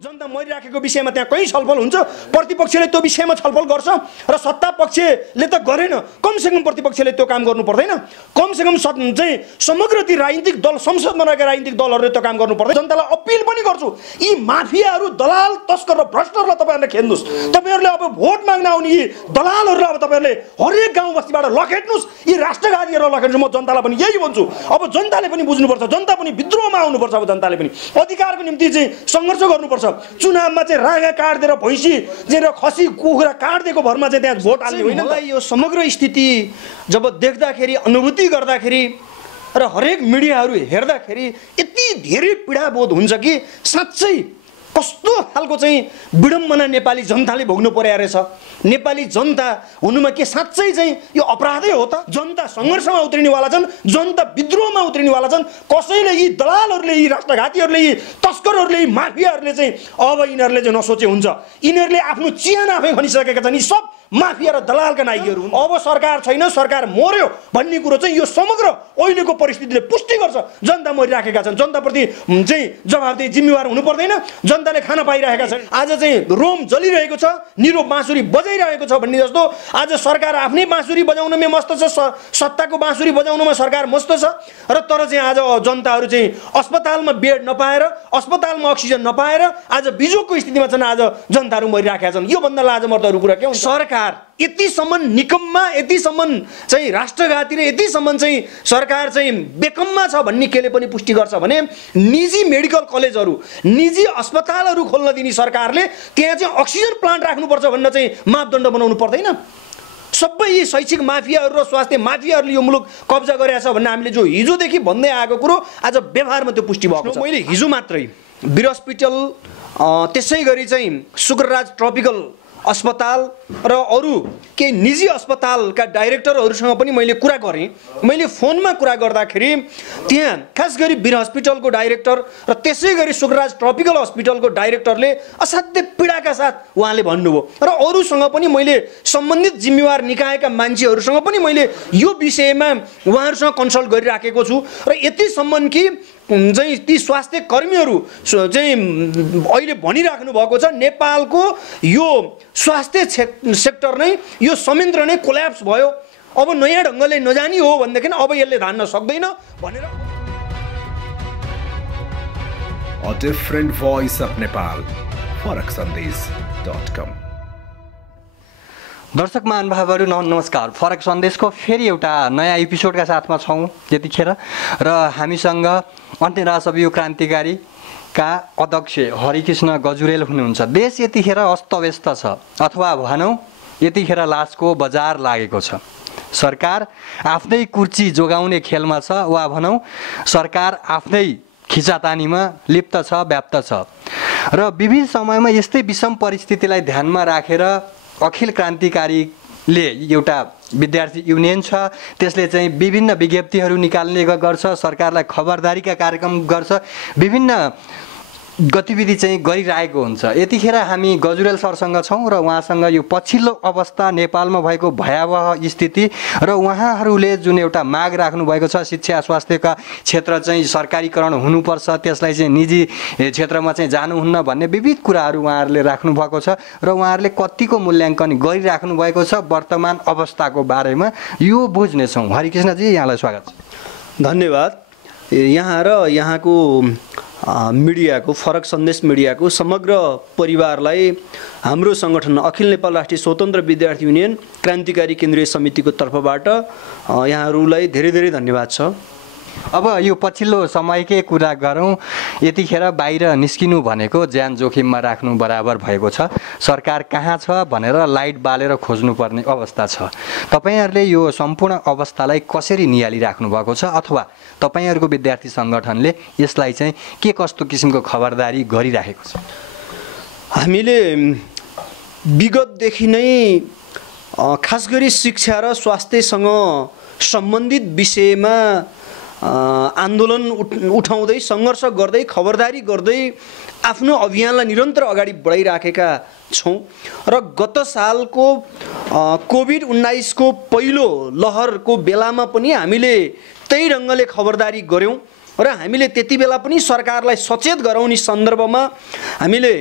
जनता मरिराखेको विषयमा त्यहाँ कहीँ छलफल हुन्छ, प्रतिपक्षले त्यो विषयमा छलफल गर्छ र सत्ता पक्षले त गरेन, कमसेकम प्रतिपक्षले त्यो काम गर्नु पर्दैन? कमसेकम चाहिँ समग्र ती राजनीतिक दल, संसदमा रहेका राजनीतिक दलहरूले त्यो काम गर्नु पर्दैन? जनतालाई अपिल पनि गर्छु, यी माफियाहरू, दलाल, तस्कर र भ्रष्टहरूलाई तपाईँहरूले खेद्नुहोस्। तपाईँहरूले अब भोट माग्न आउने यी दलालहरूलाई अब तपाईँहरूले हरेक गाउँ बस्तीबाट लखेट्नुहोस्, यी राष्ट्रघातीहरूलाई लखेट्नुहोस्। म जनतालाई पनि यही भन्छु। अब जनताले पनि बुझ्नुपर्छ, जनता पनि विद्रोहमा आउनुपर्छ। अब जनताले पनि अधिकारको निम्ति चाहिँ सङ्घर्ष गर्नुपर्छ। चुनावमा चाहिँ रागा काट्दिएर भैँसी चाहिँ र खसी कुखुरा काट्दिएको भरमा चाहिँ त्यहाँ भोट हाल्ने होइन। मलाई यो समग्र स्थिति जब देख्दाखेरि, अनुभूति गर्दाखेरि र हरेक मिडियाहरू हेर्दाखेरि यति धेरै पीडाबोध हुन्छ कि साँच्चै कस्तो खालको चाहिँ विडम्बना नेपाली जनताले भोग्नु पर्या रहेछ। नेपाली जनता हुनुमा के साँच्चै चाहिँ यो अपराधै हो त? जनता सङ्घर्षमा उत्रिनेवाला छन्, जनता विद्रोहमा उत्रिनेवाला छन्। कसैले यी दलालहरूले, यी राष्ट्रघातीहरूले, यी तस्करहरूले, यी माफियाहरूले चाहिँ अब यिनीहरूले चाहिँ नसोचे हुन्छ। यिनीहरूले आफ्नो चिहान आफै खनिसकेका छन्। यी सब माफिया र दलालका नायकहरू हुन्। अब सरकार छैन, सरकार मर्यो भन्ने कुरो चाहिँ यो समग्र अहिलेको परिस्थितिले पुष्टि गर्छ। जनता मरिराखेका छन्, जनताप्रति चाहिँ जवाबदेही, जिम्मेवार हुनु पर्दैन? जनताले खाना पाइरहेका छन्। आज चाहिँ रोम जलिरहेको छ, निरो बाँसुरी बजाइरहेको छ भन्ने जस्तो आज सरकार आफ्नै बाँसुरी बजाउनमा मस्त छ, सत्ताको बाँसुरी बजाउनमा सरकार मस्त छ। र तर चाहिँ आज जनताहरू चाहिँ अस्पतालमा बेड नपाएर, अस्पतालमा अक्सिजन नपाएर आज बिजोगको स्थितिमा छन्। आज जनताहरू मरिराखेका छन्। योभन्दा लाजमर्दो अरू कुरा के हुन्छ? सरकार यतिसम्म निकम्मा, यतिसम्म चाहिँ राष्ट्रघाती र यतिसम्म चाहिँ सरकार चाहिँ बेकम्मा छ भन्ने केले पनि पुष्टि गर्छ भने निजी मेडिकल कलेजहरू, निजी अस्पतालहरू खोल्न दिने सरकारले त्यहाँ चाहिँ अक्सिजन प्लान्ट राख्नुपर्छ भन्न चाहिँ मापदण्ड बनाउनु पर्दैन? सबै यी शैक्षिक माफियाहरू र स्वास्थ्य माफियाहरूले यो मुलुक कब्जा गरेका छ भन्ने हामीले जो हिजोदेखि भन्दै आएको कुरो आज व्यवहारमा त्यो पुष्टि भएको छ। मैले हिजो मात्रै वीर हस्पिटल, त्यसै गरी चाहिँ शुक्रराज ट्रपिकल अस्पताल र अरू केही निजी अस्पतालका डाइरेक्टरहरूसँग पनि मैले कुरा गरेँ। मैले फोनमा कुरा गर्दाखेरि त्यहाँ खास गरी वीर हस्पिटलको डाइरेक्टर र त्यसै गरी शुक्रराज ट्रपिकल हस्पिटलको डाइरेक्टरले असाध्य पीडाका साथ उहाँले भन्नुभयो। र अरूसँग पनि मैले सम्बन्धित जिम्मेवार निकायका मान्छेहरूसँग पनि मैले यो विषयमा उहाँहरूसँग कन्सल्ट गरिराखेको छु। र यतिसम्म कि चाहिँ ती स्वास्थ्य कर्मीहरू चाहिँ अहिले भनिराख्नु भएको छ नेपालको यो स्वास्थ्य सेक्टर नै, यो संयन्त्र नै कोल्याप्स भयो, अब नयाँ ढङ्गले नजानी हो भनेदेखि अब यसले धान्न सक्दैन भनेर। A different voice of Nepal. फरकसन्देश.com। दर्शक महानुभावहरू नमस्कार। फरक सन्देशको फेरि एउटा नयाँ एपिसोडका साथमा छौँ यतिखेर र हामीसँग अन्य राजसभीय क्रान्तिकारीका अध्यक्ष हरिकृष्ण गजुरेल हुनुहुन्छ। देश यतिखेर अस्तव्यस्त छ, अथवा भनौँ यतिखेर लासको बजार लागेको छ। सरकार आफ्नै कुर्ची जोगाउने खेलमा छ, वा भनौँ सरकार आफ्नै खिचातानीमा लिप्त छ, व्याप्त छ। र विभिन्न समयमा यस्तै विषम परिस्थितिलाई ध्यानमा राखेर अखिल क्रान्तिकारीले एउटा विद्यार्थी युनियन छ, त्यसले चाहिँ विभिन्न विज्ञप्तिहरू निकाल्ने गर्छ, सरकारलाई खबरदारीका कार्यक्रम गर्छ, विभिन्न गतिविधि चाहिँ गरिरहेको हुन्छ। यतिखेर हामी गजुरेल सरसँग छौँ र उहाँसँग यो पछिल्लो अवस्था, नेपालमा भएको भयावह स्थिति र उहाँहरूले जुन एउटा माग राख्नु भएको छ, शिक्षा स्वास्थ्यका क्षेत्र चाहिँ सरकारीकरण हुनुपर्छ, त्यसलाई चाहिँ निजी क्षेत्रमा चाहिँ जानुहुन्न भन्ने विविध कुराहरू उहाँहरूले राख्नु भएको छ र उहाँहरूले कतिको मूल्याङ्कन गरिराख्नु भएको छ वर्तमान अवस्थाको बारेमा यो बुझ्नेछौँ। हरिकृष्णजी, यहाँलाई स्वागत छ। धन्यवाद। यहाँ र यहाँको मिडियाको, फरक सन्देश मिडियाको समग्र परिवारलाई हाम्रो सङ्गठन अखिल नेपाल राष्ट्रिय स्वतन्त्र विद्यार्थी युनियन क्रान्तिकारी केन्द्रीय समितिको तर्फबाट यहाँहरूलाई धेरै धेरै धन्यवाद छ। अब यो पछिल्लो समयकै कुरा गरौँ। यतिखेर बाहिर निस्किनु भनेको ज्यान जोखिममा राख्नु बराबर भएको छ। सरकार कहाँ छ भनेर लाइट बालेर खोज्नुपर्ने अवस्था छ। तपाईँहरूले यो सम्पूर्ण अवस्थालाई कसरी नियालिराख्नु भएको छ, अथवा तपाईँहरूको विद्यार्थी सङ्गठनले यसलाई चाहिँ के कस्तो किसिमको खबरदारी गरिराखेको छ? हामीले विगतदेखि नै खास गरी शिक्षा र स्वास्थ्यसँग सम्बन्धित विषयमा आन्दोलन उठाउँदै, सङ्घर्ष गर्दै, खबरदारी गर्दै आफ्नो अभियानलाई निरन्तर अगाडि बढाइराखेका छौँ। र गत सालको कोभिड-19 को पहिलो लहरको बेलामा पनि हामीले त्यही ढङ्गले खबरदारी गऱ्यौँ र हामीले त्यति बेला पनि सरकारलाई सचेत गराउने सन्दर्भमा हामीले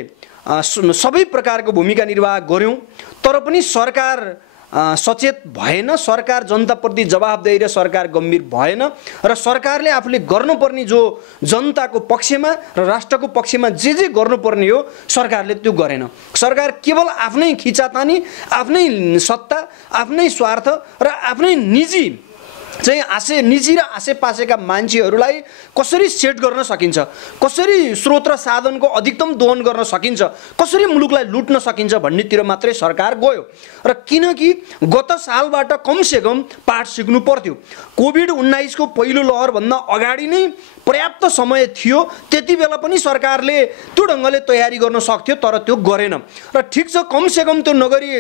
सबै प्रकारको भूमिका निर्वाह गऱ्यौँ, तर पनि सरकार सचेत भएन, सरकार जनताप्रति जवाबदेही र सरकार गम्भीर भएन र सरकारले आफूले गर्नुपर्ने जो जनताको पक्षमा र राष्ट्रको पक्षमा जे गर्नुपर्ने हो सरकारले त्यो गरेन। सरकार केवल आफ्नै खिचातानी, आफ्नै सत्ता, आफ्नै स्वार्थ र आफ्नै निजी र आसेपासेका मान्छेहरूलाई कसरी सेट गर्न सकिन्छ, कसरी स्रोत र साधनको अधिकतम दोहन गर्न सकिन्छ, कसरी मुलुकलाई लुट्न सकिन्छ भन्नेतिर मात्रै सरकार गयो। र किनकि गत सालबाट कमसेकम पाठ सिक्नु पर्थ्यो। कोभिड-19 को पहिलो लहरभन्दा अगाडि नै पर्याप्त समय थियो, त्यति बेला पनि सरकारले त्यो ढङ्गले तयारी गर्न सक्थ्यो, तर त्यो गरेन। र ठिक छ, कमसेकम त्यो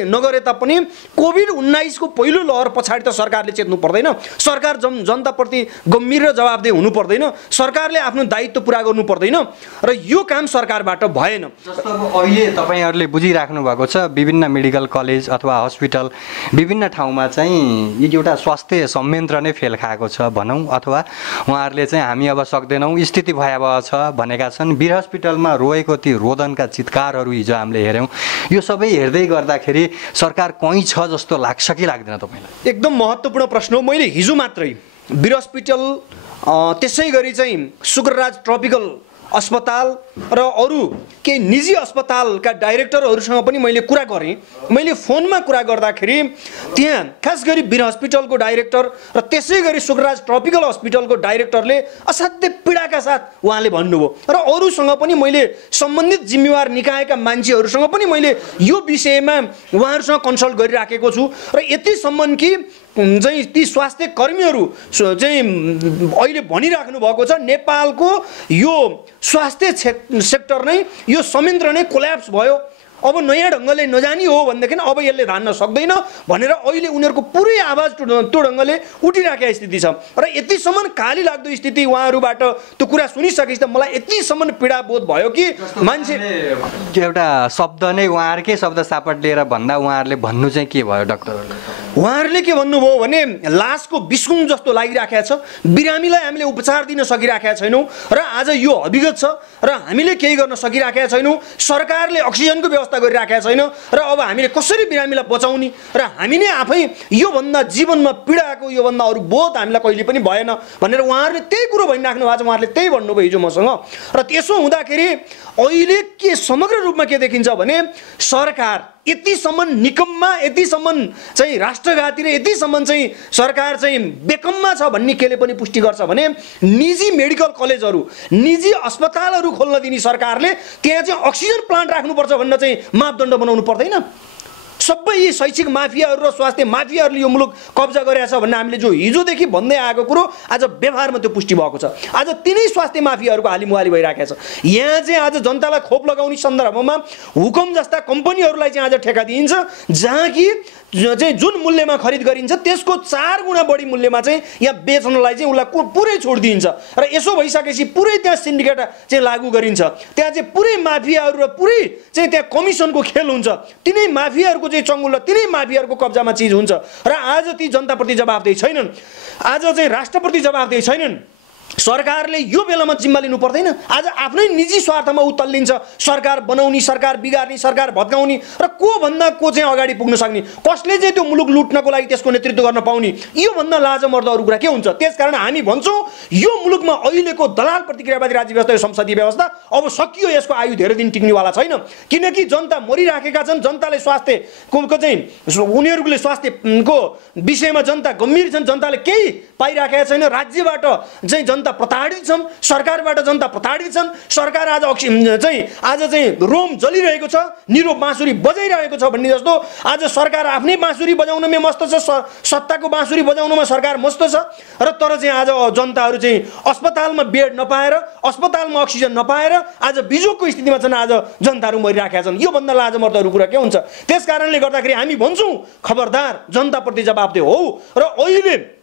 नगरे तापनि कोभिड-19 को पहिलो लहर पछाडि त सरकारले चेत्नु पर्दैन, सरकार जनताप्रति गम्भीर र जवाबदेही हुनु पर्दैन, सरकारले आफ्नो दायित्व पुरा गर्नु पर्दैन र यो काम सरकारबाट भएन। जस्तो अब अहिले तपाईँहरूले बुझिराख्नु भएको छ, विभिन्न मेडिकल कलेज अथवा हस्पिटल विभिन्न ठाउँमा चाहिँ एउटा स्वास्थ्य संयन्त्र नै फेल खाएको छ भनौँ, अथवा उहाँहरूले चाहिँ हामी अब सक्दैनौँ, स्थिति भयावह छ भनेका छन्। वीर हस्पिटलमा रोएको ती रोदनका चित्कारहरू हिजो हामीले हेऱ्यौँ। यो सबै हेर्दै गर्दाखेरि सरकार कहीँ छ जस्तो लाग्छ कि लाग्दैन तपाईँलाई? एकदम महत्त्वपूर्ण प्रश्न हो। मैले हिजो मात्रै वीर हस्पिटल, त्यसै गरी चाहिँ शुक्रराज ट्रपिकल अस्पताल र अरू केही निजी अस्पतालका डाइरेक्टरहरूसँग पनि मैले कुरा गरेँ। मैले फोनमा कुरा गर्दाखेरि त्यहाँ खास गरी वीर हस्पिटलको डाइरेक्टर र त्यसै गरी शुक्रराज ट्रपिकल हस्पिटलको डाइरेक्टरले असाध्यै पीडाका साथ उहाँले भन्नुभयो र अरूसँग पनि मैले सम्बन्धित जिम्मेवार निकायका मान्छेहरूसँग पनि मैले यो विषयमा उहाँहरूसँग कन्सल्ट गरिराखेको छु र यतिसम्म कि चाहिँ ती स्वास्थ्य कर्मीहरू चाहिँ अहिले भनिराख्नु भएको छ नेपालको यो स्वास्थ्य सेक्टर नै, यो संयन्त्र नै कोल्याप्स भयो, अब नयाँ ढङ्गले नजानी हो भनेदेखि अब यसले धान्न सक्दैन भनेर अहिले उनीहरूको पुरै आवाज त्यो ढङ्गले उठिराखेको स्थिति छ। र यतिसम्म खाली लाग्दो स्थिति उहाँहरूबाट त्यो कुरा सुनिसकेपछि त मलाई यतिसम्म पीडा बोध भयो कि मान्छे एउटा शब्द नै उहाँहरूकै शब्द सापट लिएर भन्दा उहाँहरूले भन्नु चाहिँ के भयो डाक्टरहरूले? उहाँहरूले के भन्नुभयो भने लासको बिस्कुङ जस्तो लागिराखेको छ, बिरामीलाई हामीले उपचार दिन सकिराखेका छैनौँ र आज यो अभिगत छ र हामीले केही गर्न सकिराखेका छैनौँ, सरकारले अक्सिजनको व्यवस्था गरिराखेका छैन र अब हामीले कसरी बिरामीलाई बचाउने र हामी नै आफै योभन्दा जीवनमा पीडाको योभन्दा अरू बोध हामीलाई कहिले पनि भएन भनेर उहाँहरूले त्यही कुरो भनिराख्नु भएको छ। उहाँहरूले त्यही भन्नुभयो हिजो मसँग। र त्यसो हुँदाखेरि अहिले के समग्र रूपमा के देखिन्छ भने सरकार यतिसम्म निकम्मा, यतिसम्म चाहिँ राष्ट्रघाती र यतिसम्म चाहिँ सरकार चाहिँ बेकम्मा छ भन्ने केले पनि पुष्टि गर्छ भने निजी मेडिकल कलेजहरू, निजी अस्पतालहरू खोल्न दिने सरकारले त्यहाँ चाहिँ अक्सिजन प्लान्ट राख्नुपर्छ भन्न चाहिँ मापदण्ड बनाउनु पर्दैन? सबै यी शैक्षिक माफियाहरू र स्वास्थ्य माफियाहरूले यो मुलुक कब्जा गरेका छ भन्ने हामीले जो हिजोदेखि भन्दै आएको कुरो आज व्यवहारमा त्यो पुष्टि भएको छ। आज तिनै स्वास्थ्य माफियाहरूको हालिमुहाली भइरहेको छ। यहाँ चाहिँ आज जनतालाई खोप लगाउने सन्दर्भमा हुकुम जस्ता कम्पनीहरूलाई चाहिँ आज ठेक्का दिइन्छ, जहाँ कि चाहिँ जुन मूल्यमा खरिद गरिन्छ त्यसको 4 गुणा बढी मूल्यमा चाहिँ यहाँ बेच्नलाई चाहिँ उसलाई पुरै छोड दिइन्छ र यसो भइसकेपछि पुरै त्यहाँ सिन्डिकेट चाहिँ लागू गरिन्छ। त्यहाँ चाहिँ पुरै माफियाहरू र पुरै चाहिँ त्यहाँ कमिसनको खेल हुन्छ। तिनै माफियाहरूको चाहिँ चङ्गुल र तिनै माफियाहरूको कब्जामा चिज हुन्छ र आज ती जनताप्रति जवाबदेही छैनन्, आज चाहिँ राष्ट्रप्रति जवाबदेही छैनन्। सरकारले यो बेलामा जिम्मा लिनु पर्दैन। आज आफ्नै निजी स्वार्थमा उत्तल्लिन्छ, सरकार बनाउने, सरकार बिगार्ने, सरकार भत्काउने र को भन्दा को चाहिँ अगाडि पुग्न सक्ने, कसले चाहिँ त्यो मुलुक लुट्नको लागि त्यसको नेतृत्व गर्न पाउने, यो भन्दा लाजमर्दो अरू कुरा के हुन्छ? त्यसकारण हामी भन्छौँ यो मुलुकमा अहिलेको दलाल प्रतिक्रियावादी राज्य व्यवस्था, यो संसदीय व्यवस्था अब सकियो, यसको आयु धेरै दिन टिक्नेवाला छैन। किनकि जनता मरिराखेका छन्, जनताले स्वास्थ्यको चाहिँ उनीहरूले स्वास्थ्यको विषयमा जनता गम्भीर छन्, जनताले केही पाइराखेका छैन, राज्यबाट चाहिँ जनता प्रताडित छन्, सरकारबाट जनता प्रताडित छन्। सरकार आज चाहिँ रोम जलिरहेको छ, निरो बाँसुरी बजाइरहेको छ भन्ने जस्तो आज सरकार आफ्नै बाँसुरी बजाउनमा मस्त छ, सत्ताको बाँसुरी बजाउनमा सरकार मस्त छ र तर चाहिँ आज जनताहरू चाहिँ अस्पतालमा बेड नपाएर, अस्पतालमा अक्सिजन नपाएर आज बिजोगको स्थितिमा छन्, आज जनताहरू मरिराखेका छन्। योभन्दा लाजमर्दोहरू कुरा के हुन्छ? त्यस कारणले गर्दाखेरि हामी भन्छौँ खबरदार जनताप्रति जवाबदेही हो र अहिले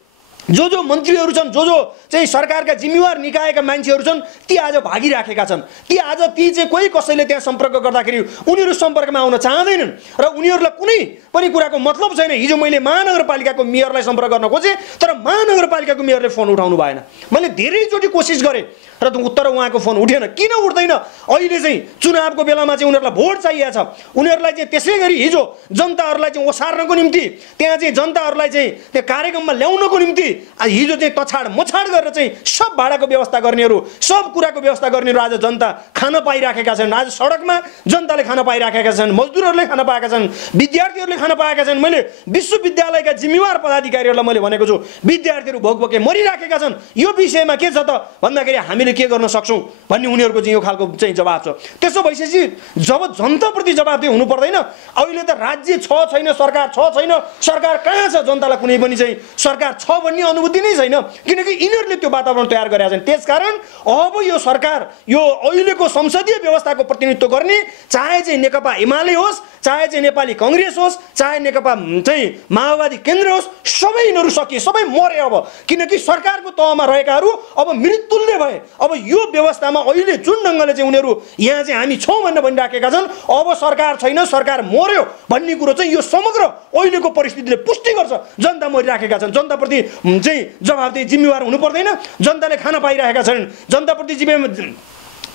जो मन्त्रीहरू छन् जो चाहिँ सरकारका जिम्मेवार निकायका मान्छेहरू छन् ती आज भागिराखेका छन्। ती चाहिँ कोही कसैले त्यहाँ सम्पर्क गर्दाखेरि उनीहरू सम्पर्कमा आउन चाहँदैनन् र उनीहरूलाई कुनै पनि कुराको मतलब छैन। हिजो मैले महानगरपालिकाको मेयरलाई सम्पर्क गर्न खोजेँ तर महानगरपालिकाको मेयरले फोन उठाउनु भएन। मैले धेरैचोटि कोसिस गरेँ र उत्तर उहाँको फोन उठेन। किन उठ्दैन? अहिले चाहिँ चुनावको बेलामा चाहिँ उनीहरूलाई भोट चाहिएको छ। उनीहरूलाई चाहिँ त्यसै गरी हिजो जनताहरूलाई चाहिँ ओसार्नको निम्ति त्यहाँ चाहिँ जनताहरूलाई चाहिँ त्यो कार्यक्रममा ल्याउनको निम्ति हिजो चाहिँ तछाड मछाड गरेर चाहिँ सब भाडाको व्यवस्था गर्नेहरू सब कुराको व्यवस्था गर्नेहरू आज जनता खान पाइराखेका छन्। आज सडकमा जनताले खान पाइराखेका छन्, मजदुरहरूले खान पाएका छन्, विद्यार्थीहरूले खान पाएका छन्। मैले विश्वविद्यालयका जिम्मेवार पदाधिकारीहरूलाई मैले भनेको छु विद्यार्थीहरू भोकभोके मरिराखेका छन्। यो विषयमा के छ त भन्दाखेरि हामीले के गर्न सक्छौँ भन्ने उनीहरूको चाहिँ यो खालको चाहिँ जवाब छ। त्यसो भइसकेपछि जब जनताप्रति जवाबदेही हुनु पर्दैन। अहिले त राज्य छ छैन, सरकार छ छैन, सरकार कहाँ छ, जनतालाई कुनै पनि चाहिँ सरकार छ भन्ने अनुभूति नै छैन किनकि यिनीहरूले त्यो वातावरण तयार गरेका छन्। त्यसकारण अब यो सरकार यो अहिलेको संसदीय व्यवस्थाको प्रतिनिधित्व गर्ने चाहे चाहिँ नेकपा एमाले होस्, चाहे चाहिँ नेपाली कङ्ग्रेस होस्, चाहे नेकपा चाहिँ माओवादी केन्द्र होस्, सबै यिनीहरू सकिए, सबै मरे। अब किनकि सरकारको तहमा रहेकाहरू अब मृत्युल्य भए। अब यो व्यवस्थामा अहिले जुन ढङ्गले चाहिँ उनीहरू यहाँ चाहिँ हामी छौँ भनेर भनिराखेका छन् अब सरकार छैन, सरकार मर्यो भन्ने कुरो चाहिँ यो समग्र अहिलेको परिस्थितिले पुष्टि गर्छ। जनता मरिराखेका छन्, जनताप्रति चाहिँ जवाबदेही जिम्मेवार हुनु पर्दैन। जनताले खान पाइरहेका छन्, जनताप्रति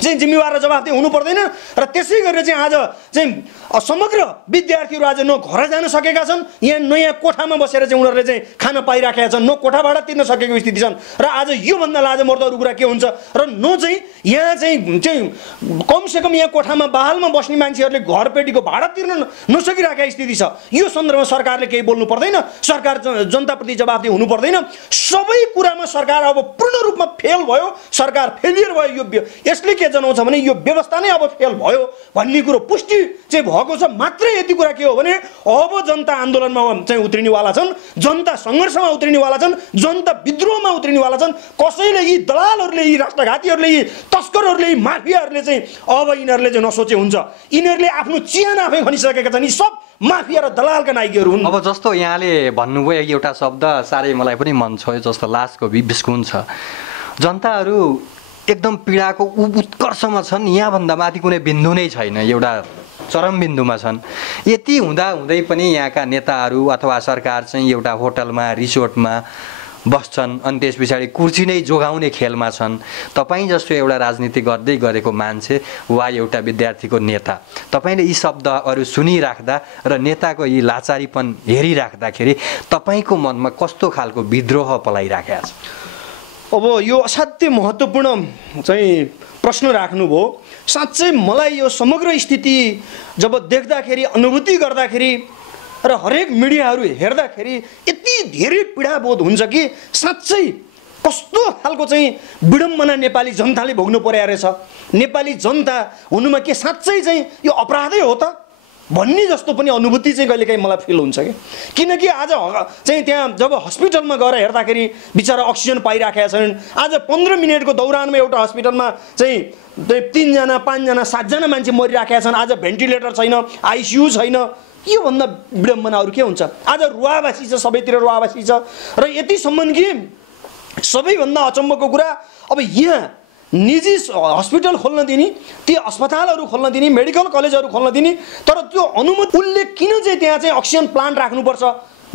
जिम्मेवार र जवाबदेही हुनु पर्दैन। र त्यसै गरेर चाहिँ आज चाहिँ समग्र विद्यार्थीहरू आज न घर जान सकेका छन्, यहाँ नयाँ कोठामा बसेर चाहिँ उनीहरूले चाहिँ खान पाइराखेका छन्, न कोठा भाडा तिर्न सकेको स्थिति छन्। र आज योभन्दा लाजमर्दो अरू कुरा के हुन्छ र न चाहिँ यहाँ चाहिँ कमसेकम यहाँ कोठामा बहालमा बस्ने मान्छेहरूले घरपेटीको भाडा तिर्न नसकिरहेका स्थिति छ। यो सन्दर्भमा सरकारले केही बोल्नु पर्दैन, सरकार जनताप्रति जवाबदेही हुनु पर्दैन। सबै कुरामा सरकार अब पूर्ण रूपमा फेल भयो, सरकार फेलियर भयो। यो यसले के जनाउँछ भने यो व्यवस्था नै अब फेल भयो भन्ने कुरो पुष्टि चाहिँ भएको छ। मात्रै यति कुरा के हो भने अब जनता आन्दोलनमा चाहिँ उत्रिनेवाला छन्, जनता सङ्घर्षमा उत्रिनेवाला छन्, जनता विद्रोहमा उत्रिनेवाला छन्। कसैले यी दलालहरूले, यी राष्ट्रघातीहरूले, यी तस्करहरूले, यी माफियाहरूले चाहिँ अब यिनीहरूले चाहिँ नसोचे हुन्छ। यिनीहरूले आफ्नो चिहान आफै खनिसकेका छन्। यी सब माफिया र दलालका नायकहरू हुन्। अब जस्तो यहाँले भन्नुभयो एउटा शब्द साह्रै मलाई पनि मन छोयो, जस्तो लासको बिस्कुन छ। जनताहरू एकदम पीडाको उत्कर्षमा छन्, यहाँभन्दा माथि कुनै बिन्दु नै छैन, एउटा चरम बिन्दुमा छन्। यति हुँदै पनि यहाँका नेताहरू अथवा सरकार चाहिँ एउटा होटलमा रिसोर्टमा बस्छन् अनि त्यस पछाडि कुर्सी नै जोगाउने खेलमा छन्। तपाईँ जस्तो एउटा राजनीति गर्दै गरेको मान्छे वा एउटा विद्यार्थीको नेता, तपाईँले यी शब्दहरू सुनिराख्दा र नेताको यी लाचारीपन हेरिराख्दाखेरि तपाईँको मनमा कस्तो खालको विद्रोह पलाइराखेको छ? अब यो असाध्यै महत्त्वपूर्ण चाहिँ प्रश्न राख्नुभयो। साँच्चै मलाई यो समग्र स्थिति जब देख्दाखेरि, अनुभूति गर्दाखेरि र हरेक मिडियाहरू हेर्दाखेरि यति धेरै पीडाबोध हुन्छ कि साँच्चै कस्तो खालको चाहिँ विडम्बना नेपाली जनताले भोग्नु पर्या रहेछ। नेपाली जनता हुनुमा के साँच्चै चाहिँ यो अपराधै हो त भन्ने जस्तो पनि अनुभूति चाहिँ कहिलेकाहीँ मलाई फिल हुन्छ कि। किनकि आज चाहिँ त्यहाँ जब हस्पिटलमा गएर हेर्दाखेरि बिचरा अक्सिजन पाइराखेका छन्। आज 15 मिनटको दौरानमा एउटा हस्पिटलमा चाहिँ 3 जना 5 जना 7 जना मान्छे मरिराखेका छन्। आज भेन्टिलेटर छैन, आइसियु छैन। योभन्दा विडम्बना अरू के हुन्छ? आज रुवावासी छ, सबैतिर रुवावासी छ। र यतिसम्म कि सबैभन्दा अचम्मको कुरा अब यहाँ निजी हस्पिटल खोल्न दिने, ती अस्पतालहरू खोल्न दिने, मेडिकल कलेजहरू खोल्न दिने, तर त्यो अनुमति उसले किन चाहिँ त्यहाँ चाहिँ अक्सिजन प्लान्ट राख्नुपर्छ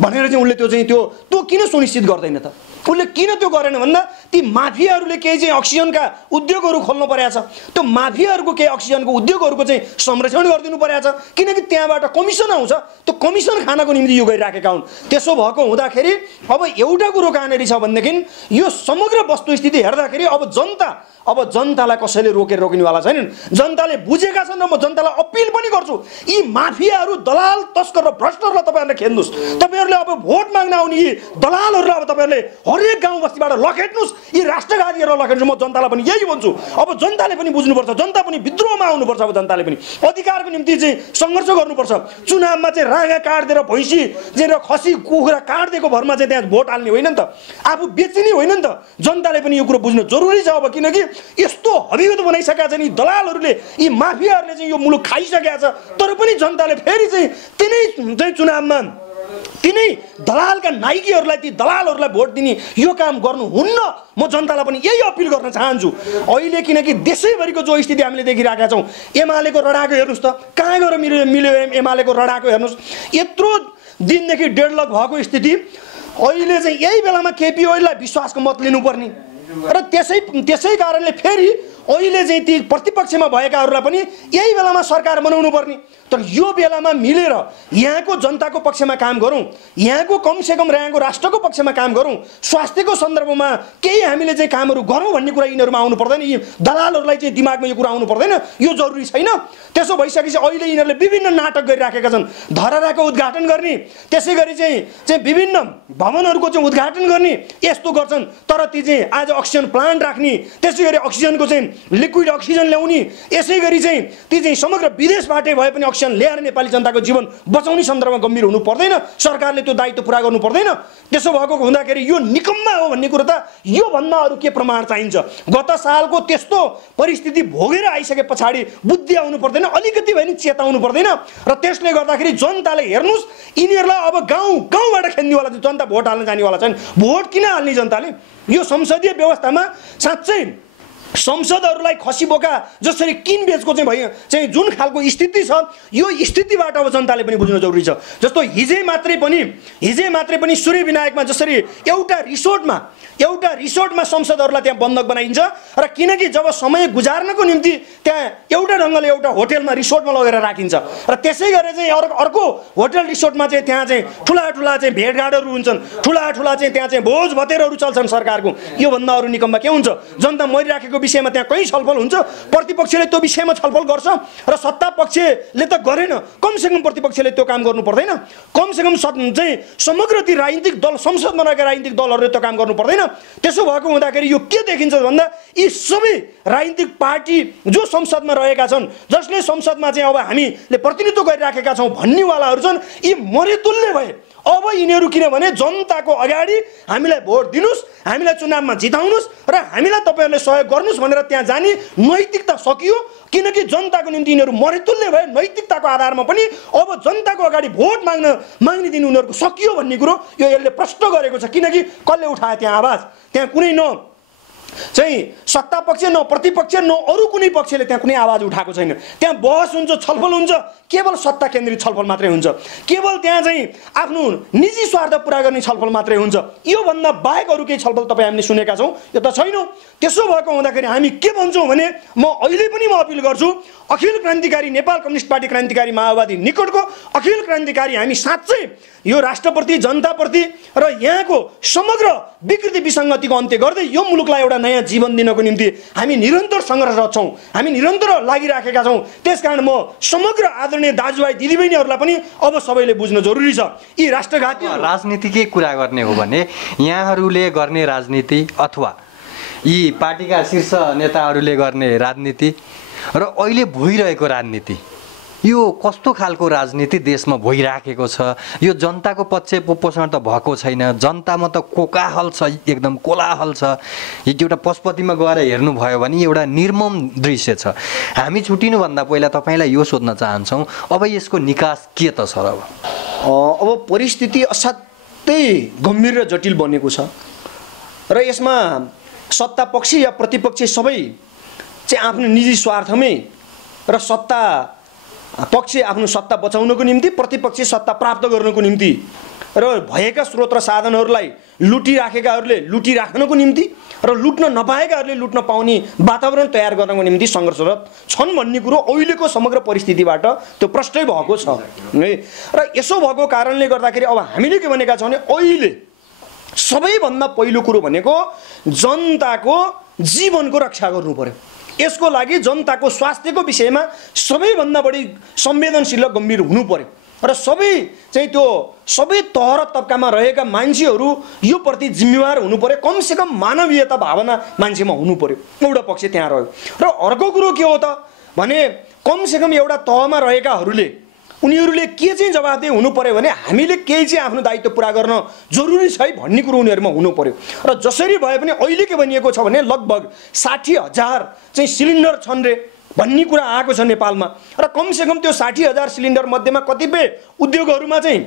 भनेर चाहिँ उसले त्यो किन सुनिश्चित गर्दैन त? उसले किन त्यो गरेन भन्दा ती माफियाहरूले केही चाहिँ अक्सिजनका उद्योगहरू खोल्नु परेको छ। त्यो माफियाहरूको केही अक्सिजनको उद्योगहरूको चाहिँ संरक्षण गरिदिनु परेको छ किनकि त्यहाँबाट कमिसन आउँछ। त्यो कमिसन खानको निम्ति यो गरिराखेका हुन्। त्यसो भएको हुँदाखेरि अब एउटा कुरो कहाँनिर छ भनेदेखि यो समग्र वस्तुस्थिति हेर्दाखेरि अब जनतालाई कसैले रोक्नेवाला छैनन्। जनताले बुझेका छन् र म जनतालाई अपिल पनि गर्छु, यी माफियाहरू, दलाल, तस्कर र भ्रष्टहरूलाई तपाईँहरूले खेल्नुहोस्। तपाईँहरूले अब भोट माग्न आउने यी दलालहरूलाई अब तपाईँहरूले हरेक गाउँ बस्तीबाट लखेट्नुहोस्। यी राष्ट्रघातीहरूलाई लखेट्नुहोस्। म जनतालाई पनि यही भन्छु। अब जनताले पनि बुझ्नुपर्छ, जनता पनि विद्रोहमा आउनुपर्छ। अब जनताले पनि अधिकारको निम्ति चाहिँ सङ्घर्ष गर्नुपर्छ। चुनावमा चाहिँ राँगा काटिदिएर भैँसी चाहिँ र खसी कुखुरा काटिदिएको भरमा चाहिँ त्यहाँ भोट हाल्ने होइन नि त, आफू बेच्ने होइन नि त। जनताले पनि यो कुरो बुझ्नु जरुरी छ। अब किनकि यस्तो हविगत बनाइसकेका छन् यी दलालहरूले, यी माफियाहरूले चाहिँ यो मुलुक खाइसकेका छ। तर पनि जनताले फेरि चाहिँ तिनै चाहिँ चुनावमा तिनै दलालका नाइकीहरूलाई ती दलालहरूलाई भोट दिने यो काम गर्नुहुन्न। म जनतालाई पनि यही अपिल गर्न चाहन्छु। अहिले किनकि देशैभरिको जो स्थिति हामीले देखिरहेका छौँ, एमालेको रडाको हेर्नुहोस् त, कहाँ गएर मिल्यो एमालेको रडाको हेर्नुहोस्। यत्रो दिनदेखि डेडलक भएको स्थिति, अहिले चाहिँ यही बेलामा केपी ओलीलाई विश्वासको मत लिनुपर्ने र त्यसै कारणले फेरि अहिले चाहिँ ती प्रतिपक्षमा भएकाहरूलाई पनि यही बेलामा सरकार बनाउनु पर्ने। तर यो बेलामा मिलेर यहाँको जनताको पक्षमा काम गरौँ, यहाँको कमसेकम यहाँको राष्ट्रको पक्षमा काम गरौँ, स्वास्थ्यको सन्दर्भमा केही हामीले चाहिँ कामहरू गरौँ भन्ने कुरा यिनीहरूमा आउनु पर्दैन। यी दलालहरूलाई चाहिँ दिमागमा यो कुरा आउनु पर्दैन, यो जरुरी छैन। त्यसो भइसकेपछि अहिले यिनीहरूले विभिन्न नाटक गरिराखेका छन्। धरहराको उद्घाटन गर्ने, त्यसै गरी चाहिँ विभिन्न भवनहरूको चाहिँ उद्घाटन गर्ने, यस्तो गर्छन्। तर ती चाहिँ आज अक्सिजन प्लान्ट राख्ने, त्यसै गरी अक्सिजनको चाहिँ लिक्विड अक्सिजन ल्याउने, यसै गरी चाहिँ ती चाहिँ समग्र विदेशबाटै भए पनि अक्सिजन ल्याएर नेपाली जनताको जीवन बचाउने सन्दर्भमा गम्भीर हुनु पर्दैन। सरकारले त्यो दायित्व पुरा गर्नु पर्दैन। त्यसो भएको हुँदाखेरि यो निकम्मा हो भन्ने कुरो त योभन्दा अरू के प्रमाण चाहिन्छ? गत सालको त्यस्तो परिस्थिति भोगेर आइसके पछाडि बुद्धि आउनु पर्दैन, अलिकति भए नि चेताउनु पर्दैन। र त्यसले गर्दाखेरि जनताले हेर्नुहोस्, यिनीहरूलाई अब गाउँबाट खेल्नेवाला जनता भोट हाल्न जानेवाला छैन। भोट किन हाल्ने जनताले? यो संसदीय व्यवस्थामा साँच्चै संसदहरूलाई खसी बोका जसरी किनबेचको चाहिँ जुन खालको स्थिति छ, यो स्थितिबाट अब जनताले पनि बुझ्न जरुरी छ। जस्तो हिजै मात्रै पनि सूर्य विनायकमा जसरी एउटा रिसोर्टमा संसदहरूलाई त्यहाँ बन्धक बनाइन्छ, र किनकि जब समय गुजार्नको निम्ति त्यहाँ एउटा ढङ्गले एउटा होटलमा रिसोर्टमा लगेर राखिन्छ, र त्यसै गरेर चाहिँ अर्को होटल रिसोर्टमा चाहिँ त्यहाँ चाहिँ ठुला चाहिँ भेटघाटहरू हुन्छन्, ठुला चाहिँ त्यहाँ चाहिँ भोज भतेरहरू चल्छन् सरकारको। योभन्दा अरू निकम्मा के हुन्छ? जनता मरिराखेको विषयमा त्यहाँ कहीँ छलफल हुन्छ? प्रतिपक्षले त्यो विषयमा छलफल गर्छ र सत्ता पक्षले त गरेन। कमसेकम प्रतिपक्षले त्यो काम गर्नु पर्दैन? कमसेकम चाहिँ समग्र ती राजनीतिक दल, संसदमा रहेका राजनीतिक दलहरूले त्यो काम गर्नु पर्दैन? त्यसो भएको हुँदाखेरि यो के देखिन्छ भन्दा यी सबै राजनीतिक पार्टी जो संसदमा रहेका छन्, जसले संसदमा चाहिँ अब हामीले प्रतिनिधित्व गरिराखेका छौँ भन्नेवालाहरू छन्, यी मरेतुल्य भए। अब यिनीहरू किनभने जनताको अगाडि हामीलाई भोट दिनुहोस्, हामीलाई चुनावमा जिताउनुहोस् र हामीलाई तपाईँहरूले सहयोग गर्नुहोस् भनेर त्यहाँ जाने नैतिकता सकियो। किनकि जनताको निम्ति यिनीहरू मरेतुल्य भए, नैतिकताको आधारमा पनि अब जनताको अगाडि भोट माग्ने दिन उनीहरूको सकियो भन्ने कुरो यो यसले प्रश्न गरेको छ। किनकि कसले उठायो त्यहाँ आवाज? त्यहाँ कुनै न चाहिँ सत्ता पक्ष, न प्रतिपक्ष, न अरू कुनै पक्षले त्यहाँ कुनै आवाज उठाएको छैन। त्यहाँ बहस हुन्छ, छलफल हुन्छ, केवल सत्ता केन्द्रित छलफल मात्रै हुन्छ, केवल त्यहाँ चाहिँ आफ्नो निजी स्वार्थ पुरा गर्ने छलफल मात्रै हुन्छ। योभन्दा बाहेक अरू केही छलफल तपाईँ हामीले सुनेका छौँ? यो त छैनौँ। त्यसो भएको हुँदाखेरि हामी के भन्छौँ भने, म अहिले पनि अपिल गर्छु, अखिल क्रान्तिकारी नेपाल कम्युनिस्ट पार्टी क्रान्तिकारी माओवादी निकटको अखिल क्रान्तिकारी हामी साँच्चै यो राष्ट्रप्रति, जनताप्रति र यहाँको समग्र विकृति विसङ्गतिको अन्त्य गर्दै यो मुलुकलाई एउटा नयाँ जीवन दिनको निम्ति हामी निरन्तर सङ्घर्षरत छौँ, हामी निरन्तर लागिराखेका छौँ। त्यसकारण म समग्र आदरणीय दाजुभाइ दिदीबहिनीहरूलाई पनि अब सबैले बुझ्न जरुरी छ। यी राष्ट्रघाती राजनीतिकै कुरा गर्ने हो भने यहाँहरूले गर्ने राजनीति अथवा यी पार्टीका शीर्ष नेताहरूले गर्ने राजनीति र अहिले भइरहेको राजनीति, यो कस्तो खालको राजनीति देशमा भइराखेको छ? यो जनताको पक्ष पोषण त भएको छैन। जनतामा त कोकाहल छ, एकदम कोलाहल छ। एउटा पशुपतिमा गएर हेर्नुभयो भने एउटा निर्मम दृश्य छ। हामी छुटिनुभन्दा पहिला तपाईँलाई यो सोध्न चाहन्छौँ, अब यसको निकास के त छ? अब परिस्थिति असाध्यै गम्भीर र जटिल बनेको छ र यसमा सत्ता पक्ष या प्रतिपक्ष सबै चाहिँ आफ्नो निजी स्वार्थमै र सत्ता पक्ष आफ्नो सत्ता बचाउनको निम्ति, प्रतिपक्ष सत्ता प्राप्त गर्नको निम्ति र भएका स्रोत र साधनहरूलाई लुटिराखेकाहरूले लुटिराख्नको निम्ति र लुट्न नपाएकाहरूले लुट्न पाउने वातावरण तयार गर्नको निम्ति सङ्घर्षरत छन् भन्ने कुरो अहिलेको समग्र परिस्थितिबाट त्यो प्रष्टै भएको छ है। र यसो भएको कारणले गर्दाखेरि अब हामीले के भनेका छौँ भने अहिले सबैभन्दा पहिलो कुरो भनेको जनताको जीवनको रक्षा गर्नु पर्यो। यसको लागि जनताको स्वास्थ्यको विषयमा सबैभन्दा बढी संवेदनशील र गम्भीर हुनु पर्यो र सबै तह र तबकामा रहेका मान्छेहरू यो प्रति जिम्मेवार हुनु पर्यो। कमसेकम मानवीयता भावना मान्छेमा हुनु पर्यो। एउटा पक्ष त्यहाँ रह्यो र अर्को कुरो के हो त भने कमसेकम एउटा तहमा रहेकाहरूले उनीहरूले के चाहिँ जवाफदेही हुनु पर्यो भने हामीले केही चाहिँ आफ्नो दायित्व पुरा गर्न जरुरी छ है भन्ने कुरो उनीहरूमा हुनु पर्यो। र जसरी भए पनि अहिले के भनिएको छ भने लगभग 60,000 चाहिँ सिलिन्डर छन् रे भन्ने कुरा आएको छ नेपालमा। र कमसेकम त्यो 60,000 सिलिन्डर मध्येमा कतिपय उद्योगहरूमा चाहिँ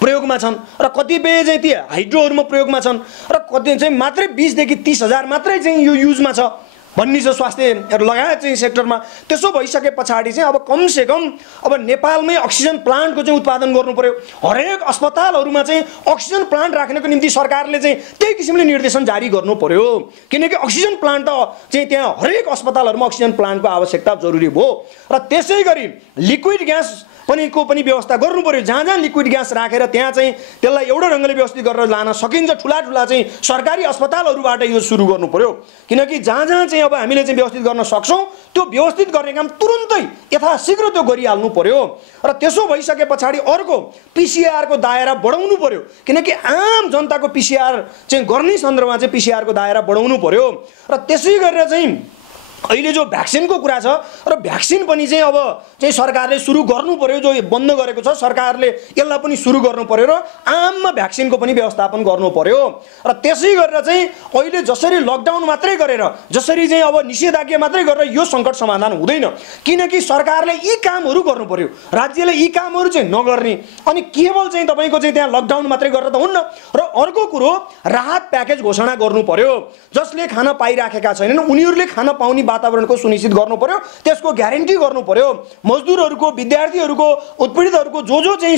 प्रयोगमा छन् र कतिपय चाहिँ ती हाइड्रोहरूमा प्रयोगमा छन् र कति चाहिँ मात्रै 20 देखि 30,000 मात्रै चाहिँ यो युजमा छ भन्ने छ स्वास्थ्य लगायत चाहिँ सेक्टरमा। त्यसो भइसके पछाडि चाहिँ अब कमसेकम अब नेपालमै अक्सिजन प्लान्टको चाहिँ उत्पादन गर्नु पर्यो। हरेक अस्पतालहरूमा चाहिँ अक्सिजन प्लान्ट राख्नको निम्ति सरकारले चाहिँ त्यही किसिमले निर्देशन जारी गर्नु पर्यो, किनकि अक्सिजन प्लान्ट त चाहिँ त्यहाँ हरेक अस्पतालहरूमा अक्सिजन प्लान्टको आवश्यकता जरुरी भयो। र त्यसै गरी लिक्विड ग्यास को पनि व्यवस्था गर्नु पर्यो। जहाँ जहाँ लिक्विड ग्यास राखेर त्यहाँ चाहिँ त्यसलाई एउटा ढङ्गले व्यवस्थित गरेर लान सकिन्छ ठुला ठुला चाहिँ सरकारी अस्पतालहरूबाट यो सुरु गर्नु पर्यो, किनकि जहाँ जहाँ चाहिँ अब हामीले चाहिँ व्यवस्थित गर्न सक्छौँ त्यो व्यवस्थित गर्ने काम तुरुन्तै यथाशीघ्र त्यो गरिहाल्नु पर्यो। र त्यसो भइसके पछाडि अर्को पिसिआरको दायरा बढाउनु पर्यो, किनकि आम जनताको पिसिआर चाहिँ गर्ने सन्दर्भमा चाहिँ पिसिआरको दायरा बढाउनु पर्यो। र त्यसै गरेर चाहिँ अहिले जो भ्याक्सिनको कुरा छ र भ्याक्सिन पनि चाहिँ अब चाहिँ सरकारले सुरु गर्नु पर्यो। जो बन्द गरेको छ सरकारले यसलाई पनि सुरु गर्नु पर्यो र आममा भ्याक्सिनको पनि व्यवस्थापन गर्नु पर्यो। र त्यसै गरेर चाहिँ अहिले जसरी लकडाउन मात्रै गरेर जसरी चाहिँ अब निषेधाज्ञा मात्रै गरेर यो सङ्कट समाधान हुँदैन, किनकि सरकारले यी कामहरू गर्नु पर्यो, राज्यले यी कामहरू चाहिँ नगर्ने अनि केवल चाहिँ तपाईँको चाहिँ त्यहाँ लकडाउन मात्रै गरेर त हुन्न। र अर्को कुरो राहत प्याकेज घोषणा गर्नु पर्यो। जसले खान पाइराखेका छैनन् उनीहरूले खान पाउने वातावरणको सुनिश्चित गर्नु पर्यो, त्यसको ग्यारेन्टी गर्नु पर्यो। मजदुरहरूको, विद्यार्थीहरूको, उत्पीडितहरूको जो चाहिँ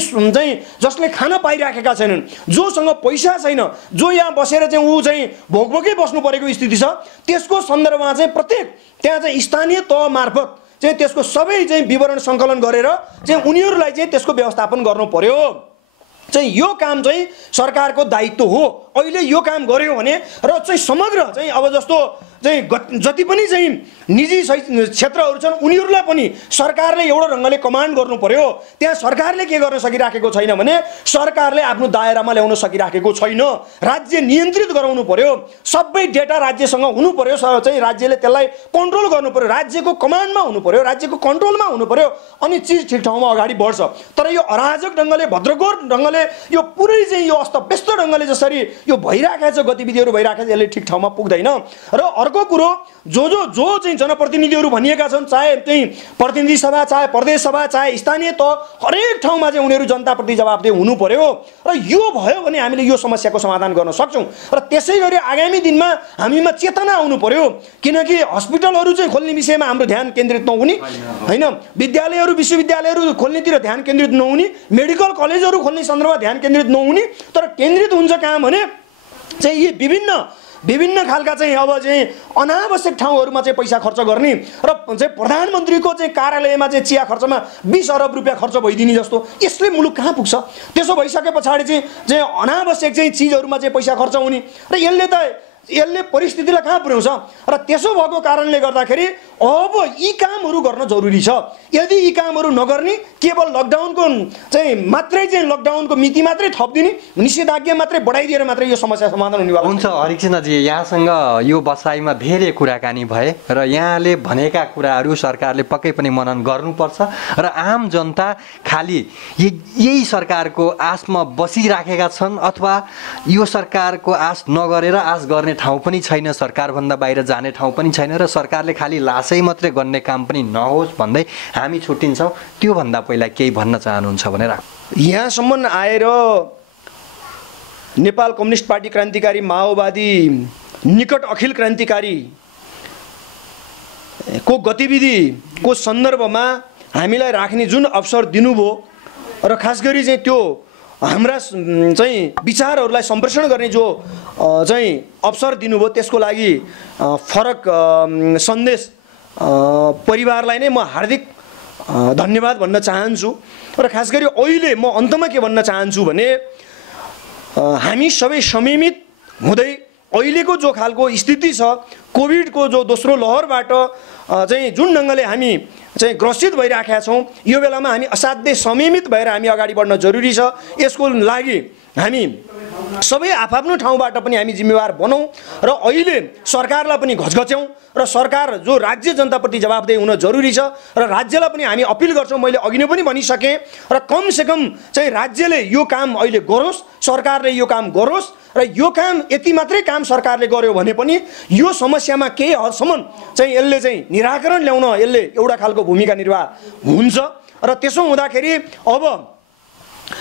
जसले खान पाइराखेका छैनन्, जोसँग पैसा छैन, जो यहाँ बसेर चाहिँ ऊ चाहिँ भोकभोकै बस्नु परेको स्थिति छ, त्यसको सन्दर्भमा चाहिँ प्रत्येक त्यहाँ चाहिँ स्थानीय तह मार्फत चाहिँ त्यसको सबै चाहिँ विवरण सङ्कलन गरेर चाहिँ उनीहरूलाई चाहिँ त्यसको व्यवस्थापन गर्नु पर्यो। चाहिँ यो काम चाहिँ सरकारको दायित्व हो। अहिले यो काम गर्यो भने र चाहिँ समग्र चाहिँ अब जस्तो चाहिँ जति पनि चाहिँ निजी क्षेत्रहरू छन् उनीहरूलाई पनि सरकारले एउटा ढङ्गले कमान्ड गर्नु पर्यो। त्यहाँ सरकारले के गर्न सकिराखेको छैन भने सरकारले आफ्नो दायरामा ल्याउन सकिराखेको छैन। राज्य नियन्त्रित गराउनु पर्यो, सबै डेटा राज्यसँग हुनु पर्यो, चाहिँ राज्यले त्यसलाई कन्ट्रोल गर्नु पर्यो, राज्यको कमान्डमा हुनु पर्यो, राज्यको कन्ट्रोलमा हुनु पर्यो, अनि चिज ठिक ठाउँमा अगाडि बढ्छ। तर यो अराजक ढङ्गले, भद्रकोर ढङ्गले, यो पुरै चाहिँ यो अस्तव्यस्त ढङ्गले जसरी यो भइराखेको छ, गतिविधिहरू भइराखेको छ, यसले ठिक ठाउँमा पुग्दैन। र अर्को कुरो जो चाहिँ जनप्रतिनिधिहरू भनिएका छन्, चाहे चाहिँ प्रतिनिधि सभा, चाहे प्रदेश सभा, चाहे स्थानीय तह, हरेक ठाउँमा चाहिँ उनीहरू जनताप्रति जवाबदेह हुनु पर्यो। र यो भयो भने हामीले यो समस्याको समाधान गर्न सक्छौँ। र त्यसै गरी आगामी दिनमा हामीमा चेतना आउनु पर्यो, किनकि हस्पिटलहरू चाहिँ खोल्ने विषयमा हाम्रो ध्यान केन्द्रित नहुने होइन, विद्यालयहरू, विश्वविद्यालयहरू खोल्नेतिर ध्यान केन्द्रित नहुने, मेडिकल कलेजहरू खोल्ने सन्दर्भमा ध्यान केन्द्रित नहुने, तर केन्द्रित हुन्छ कहाँ भने चाहिँ यी विभिन्न खालका चाहिँ अब चाहिँ अनावश्यक ठाउँहरूमा चाहिँ पैसा खर्च गर्ने र चाहिँ प्रधानमन्त्रीको चाहिँ कार्यालयमा चाहिँ चिया खर्चमा 20 अरब रुपियाँ खर्च भइदिने जस्तो यसले मुलुक कहाँ पुग्छ। त्यसो भइसके पछाडि चाहिँ अनावश्यक चाहिँ चिजहरूमा चाहिँ पैसा खर्च हुने र यसले परिस्थितिलाई कहाँ पुर्याउँछ। र त्यसो भएको कारणले गर्दाखेरि अब यी कामहरू गर्न जरुरी छ। यदि यी कामहरू नगर्ने, केवल लकडाउनको चाहिँ मात्रै चाहिँ लकडाउनको मिति मात्रै थपिदिने, निषेधाज्ञा मात्रै बढाइदिएर मात्रै यो समस्या समाधान हुनेवाला हुन्छ। हरिकृष्णजी, यहाँसँग यो बसाइमा धेरै कुराकानी भए र यहाँले भनेका कुराहरू सरकारले पक्कै पनि मनन गर्नुपर्छ र आम जनता खालि यही सरकारको आशमा बसिराखेका छन् अथवा यो सरकारको आश नगरेर आश गर्ने ठाउँ पनि छैन, सरकारभन्दा बाहिर जाने ठाउँ पनि छैन र सरकारले खालि लासै मात्रै गर्ने काम पनि नहोस् भन्दै हामी छुट्टिन्छौँ। त्योभन्दा पहिला केही भन्न चाहनुहुन्छ भनेर यहाँसम्म आएर नेपाल कम्युनिस्ट पार्टी क्रान्तिकारी माओवादी निकट अखिल क्रान्तिकारी को गतिविधिको सन्दर्भमा हामीलाई राख्ने जुन अवसर दिनुभयो र खास गरी चाहिँ त्यो हाम्रा चाहिँ विचारहरूलाई सम्प्रेषण गर्ने जो चाहिँ अवसर दिनुभयो त्यसको लागि फरक सन्देश परिवारलाई नै म हार्दिक धन्यवाद भन्न चाहन्छु। र खास गरी अहिले म अन्तमा के भन्न चाहन्छु भने हामी सबै संयमित हुँदै अहिलेको जो खालको स्थिति छ, कोभिडको जो दोस्रो लहरबाट चाहिँ जुन ढङ्गले हामी चाहिँ ग्रसित भइराखेका छौँ, यो बेलामा हामी असाध्यै संयमित भएर हामी अगाडि बढ्न जरुरी छ। यसको लागि हामी सबै आफ्नो ठाउँबाट पनि हामी जिम्मेवार बनौँ र अहिले सरकारलाई पनि घचघच्याउँ र सरकार जो राज्य जनताप्रति जवाबदेही हुन जरुरी छ र राज्यलाई पनि हामी अपिल गर्छौँ। मैले अघि नै पनि भनिसकेँ र कमसेकम चाहिँ राज्यले यो काम अहिले गरोस्, सरकारले यो काम गरोस् र यो काम यति मात्रै काम सरकारले गर्यो भने पनि यो समस्यामा केही हदसम्म चाहिँ यसले चाहिँ निराकरण ल्याउन यसले एउटा खालको भूमिका निर्वाह हुन्छ। र त्यसो हुँदाखेरि अब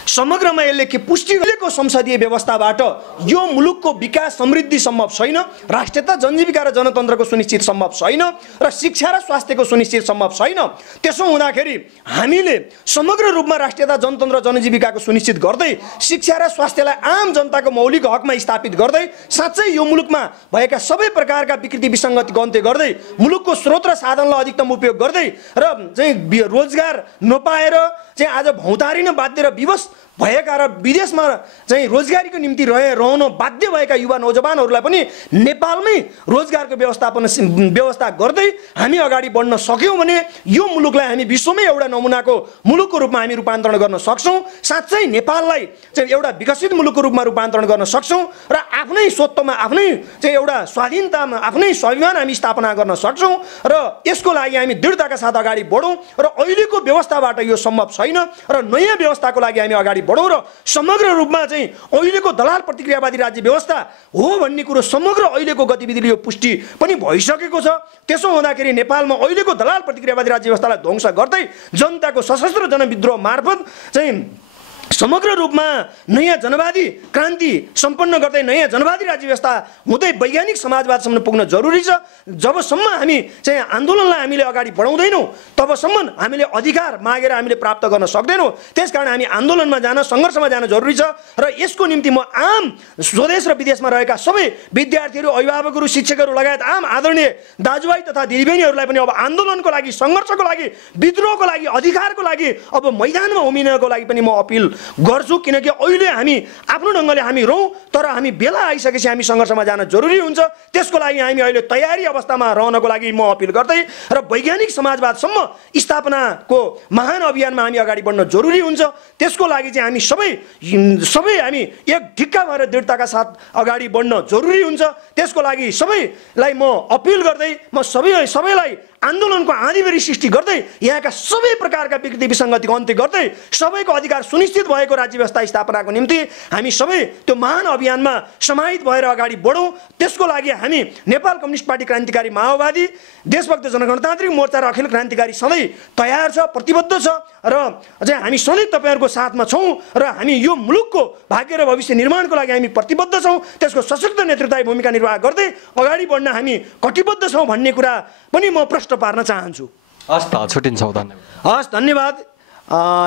समग्रमा यसले के पुष्टि गरेको संसदीय व्यवस्थाबाट यो मुलुकको विकास समृद्धि सम्भव छैन, राष्ट्रियता जनजीविका र जनतन्त्रको सुनिश्चित सम्भव छैन र शिक्षा र स्वास्थ्यको सुनिश्चित सम्भव छैन। त्यसो हुँदाखेरि हामीले समग्र रूपमा राष्ट्रियता जनतन्त्र जनजीविकाको सुनिश्चित गर्दै शिक्षा र स्वास्थ्यलाई आम जनताको मौलिक हकमा स्थापित गर्दै साँच्चै यो मुलुकमा भएका सबै प्रकारका विकृति विसङ्गतिको अन्त्य गर्दै मुलुकको स्रोत र साधनलाई अधिकतम उपयोग गर्दै र चाहिँ रोजगार नपाएर चाहिँ आज भौतारिन बाध्य र विवश भएका र विदेशमा चाहिँ रोजगारीको निम्ति रहन बाध्य भएका युवा नौजवानहरूलाई पनि नेपालमै रोजगारको व्यवस्था गर्दै हामी अगाडि बढ्न सक्यौँ भने यो मुलुकलाई हामी विश्वमै एउटा नमुनाको मुलुकको रूपमा हामी रूपान्तरण गर्न सक्छौँ। साँच्चै नेपाललाई चाहिँ एउटा विकसित मुलुकको रूपमा रूपान्तरण गर्न सक्छौँ र आफ्नै स्वत्वमा आफ्नै चाहिँ एउटा स्वाधीनतामा आफ्नै स्वाभिमान हामी स्थापना गर्न सक्छौँ र यसको लागि हामी दृढताका साथ अगाडि बढौँ र अहिलेको व्यवस्थाबाट यो सम्भव छैन र नयाँ व्यवस्थाको लागि हामी अगाडि बढौँ र समग्र रूपमा चाहिँ अहिलेको दलाल प्रतिक्रियावादी राज्य व्यवस्था हो भन्ने कुरो समग्र अहिलेको गतिविधिले यो पुष्टि पनि भइसकेको छ। त्यसो हुँदाखेरि नेपालमा अहिलेको दलाल प्रतिक्रियावादी राज्य व्यवस्थालाई ध्वंस गर्दै जनताको सशस्त्र जनविद्रोह मार्फत चाहिँ समग्र रूपमा नयाँ जनवादी क्रान्ति सम्पन्न गर्दै नयाँ जनवादी राज्य व्यवस्था हुँदै वैज्ञानिक समाजवादसम्म पुग्न जरुरी छ। जबसम्म हामी चाहिँ आन्दोलनलाई हामीले अगाडि बढाउँदैनौँ तबसम्म हामीले अधिकार मागेर हामीले प्राप्त गर्न सक्दैनौँ। त्यसकारण हामी आन्दोलनमा जान सङ्घर्षमा जान जरुरी छ र यसको निम्ति म आम स्वदेश र विदेशमा रहेका सबै विद्यार्थीहरू अभिभावकहरू शिक्षकहरू लगायत आम आदरणीय दाजुभाइ तथा दिदीबहिनीहरूलाई पनि अब आन्दोलनको लागि सङ्घर्षको लागि विद्रोहको लागि अधिकारको लागि अब मैदानमा उभिनको लागि पनि म अपिल गर्छु। किनकि अहिले हामी आफ्नो ढङ्गले हामी रौँ तर हामी बेला आइसकेपछि हामी सङ्घर्षमा जान जरुरी हुन्छ। त्यसको लागि हामी अहिले तयारी अवस्थामा रहनको लागि म अपिल गर्दै र वैज्ञानिक समाजवादसम्म स्थापनाको महान अभियानमा हामी अगाडि बढ्न जरुरी हुन्छ। त्यसको लागि चाहिँ हामी सबै हामी एक ढिक्का भएर दृढताका साथ अगाडि बढ्न जरुरी हुन्छ। त्यसको लागि सबैलाई म अपिल गर्दै म सबैलाई आन्दोलनको आँधीबेरी सृष्टि गर्दै यहाँका सबै प्रकारका विकृति विसङ्गतिको अन्त्य गर्दै सबैको अधिकार सुनिश्चित भएको राज्य व्यवस्था स्थापनाको निम्ति हामी सबै त्यो महान अभियानमा समाहित भएर अगाडि बढौँ। त्यसको लागि हामी नेपाल कम्युनिस्ट पार्टी क्रान्तिकारी माओवादी देशभक्त जनगणतान्त्रिक मोर्चा र अखिल क्रान्तिकारी सधैँ तयार छ, प्रतिबद्ध छ र चाहिँ हामी सधैँ तपाईँहरूको साथमा छौँ र हामी यो मुलुकको भाग्य र भविष्य निर्माणको लागि हामी प्रतिबद्ध छौँ। त्यसको सशक्त नेतृत्वदायी भूमिका निर्वाह गर्दै अगाडि बढ्न हामी कटिबद्ध छौँ भन्ने कुरा पनि म प्रश्न पार्न चाहन्छु। हस् त छुट्टिन्छौँ, धन्यवाद। हस् धन्यवाद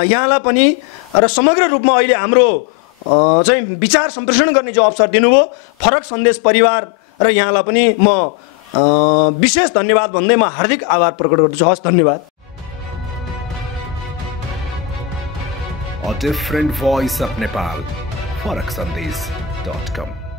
यहाँलाई पनि र समग्र रूपमा अहिले हाम्रो चाहिँ विचार सम्प्रेषण गर्ने जो अवसर दिनुभयो फरक सन्देश परिवार र यहाँलाई पनि म विशेष धन्यवाद भन्दै म हार्दिक आभार प्रकट गर्दछु। हस् धन्यवाद। A different voice of Nepal. FarakSandesh.com